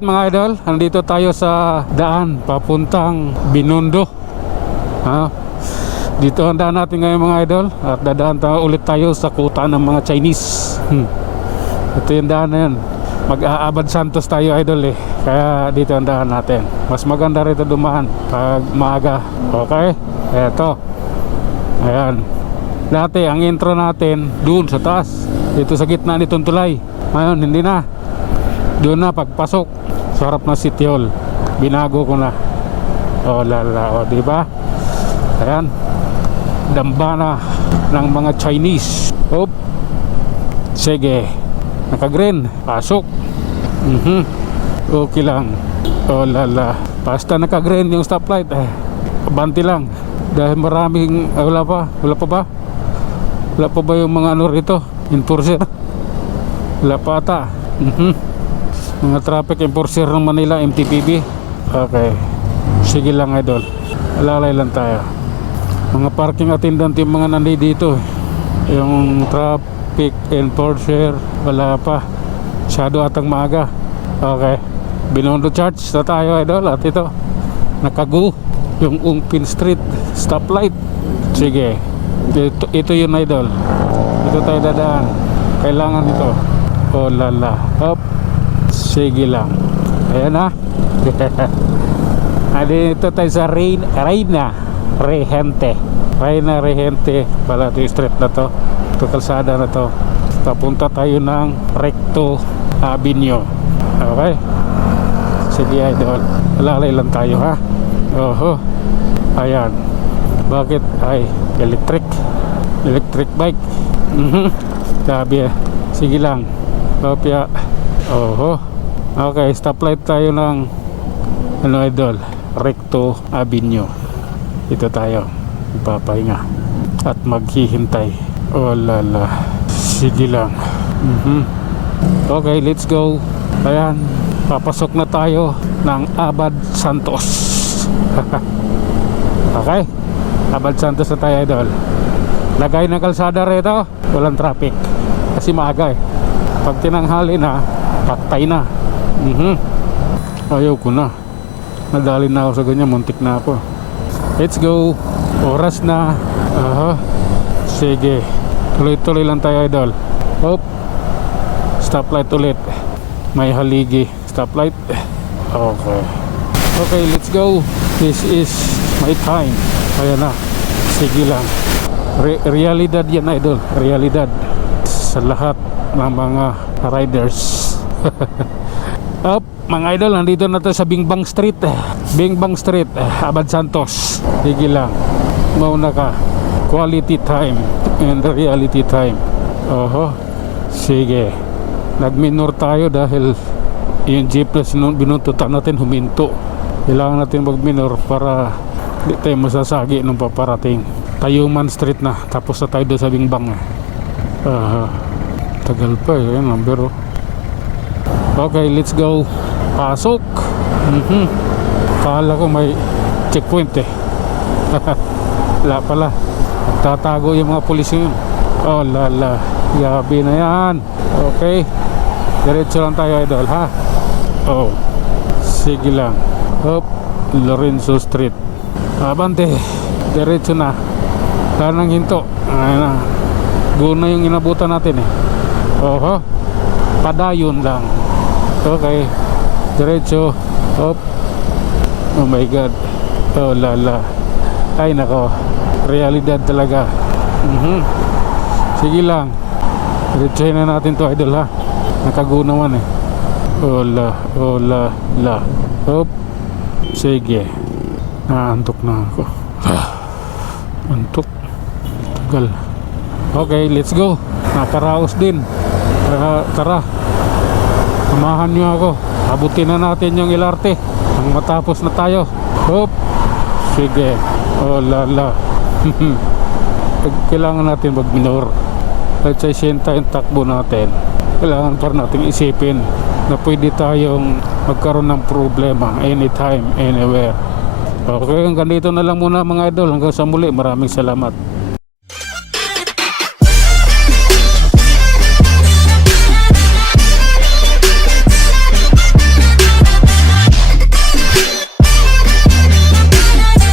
alright mga idol, andito tayo sa daan papuntang Binondo. Dito ang daan natin ngayon mga idol. At dadaan ulit tayo sa kuta ng mga Chinese. Ito yung daan na yun. Mag-aabad Santos tayo idol eh. Kaya dito ang daan natin. Mas maganda rito dumaan pag maaga. Okay, eto. Ayan. Dati ang intro natin doon sa taas, dito sa gitna nitong tulay. Ngayon hindi na. Doon na pagpasok sa harap ng City Hall. Binago ko na. Oh lala, oh di ba? Ayan. Dambana ng mga Chinese. Hop. Sige. Naka-green. Pasok. Okay lang. Oh lala. Basta naka-green yung stoplight abanti lang. Dahil maraming wala pa ba? Wala pa ba yung mga ano rito? Enforcer? Wala pa ata. Mga traffic enforcer ng Manila, MTPB. Okay. Sige lang idol. Alalay lang tayo. Mga parking attendant yung mga nandito. Yung traffic enforcer wala pa. Masyado atang maaga. Okay. Binondo Church na tayo idol. At ito nakago yung Ungpin Street stoplight. Sige. Ito yun idol. Ito tayo dadaan. Kailangan ito. Oh lala. Hop. Sige lang. Ayan ha. Ito tayo sa Reina Regente pala ito yung street na to. Ito kalsada na to. Papunta tayo ng Recto Avenue. Okay. Sige idol. Alalay lang tayo ha. Oho. Ayan. Bakit? Ay electric bike. Sabi sige lang. Kopya. Oho. Okay, stoplight tayo ng ano idol, Recto Avenue. Ito tayo papahinga at maghihintay. Oh lala. Sige lang. Okay, let's go. Ayan, papasok na tayo ng Abad Santos. Okay, Abad Santos na tayo idol. Lagay ng kalsada rito, walang traffic kasi maaga eh. Pag tinanghali na, paktay na. Ayaw ko na. Nadali na ako sa ganyan, muntik na ako. Let's go. Oras na. Sige. Tuloy-tuloy lang tayo idol. Hop. Stoplight ulit. May haligi. Stoplight. Okay. Okay, let's go. This is my time. Ayan na. Sige lang. Realidad yan idol. Realidad. Sa lahat ng mga riders. Up, mga idol, nandito na tayo sa Bingbang Street. Abad Santos. Sige lang. Mauna ka. Quality time and reality time. Oho. Sige. Nagminor tayo dahil yung jeepness binuntutan natin huminto. Kailangan natin magminor para di tayo masasagi nung paparating. Tayuman Street na. Tapos na tayo doon sa Bingbang. Tagal pa eh. Number okay, let's go. Pasok. Kala ko may checkpoint eh. Wala pala. Nagtatago yung mga pulis yun. Oh lala. Yabi na yan. Okay. Diretso lang tayo idol ha. Oh. Sige lang. Hop. Lorenzo Street. Abante. Diretso na. Tanang hinto. Ayan na. Guna yung inabutan natin eh. Oho. Padayon lang. Okay. Diretso. Hop. Oh my god. Oh lala. Ay nako. Realidad talaga. Sige lang. Diretsohin na natin to idol ha. Nakagunawan eh. Oh la. Hop. Sige. Naantok na ako. Antok. Tagal. Okay, let's go. Nakaraos din. Tara. Samahan nyo ako. Abutin na natin yung LRT nang matapos na tayo. Hop. Sige. Oh lala. Kailangan natin mag-minor. At sa isenta yung takbo natin, kailangan pa natin isipin na pwede tayong magkaroon ng problema anytime, anywhere. Okay, hanggang dito na lang muna mga idol. Hanggang sa muli, maraming salamat.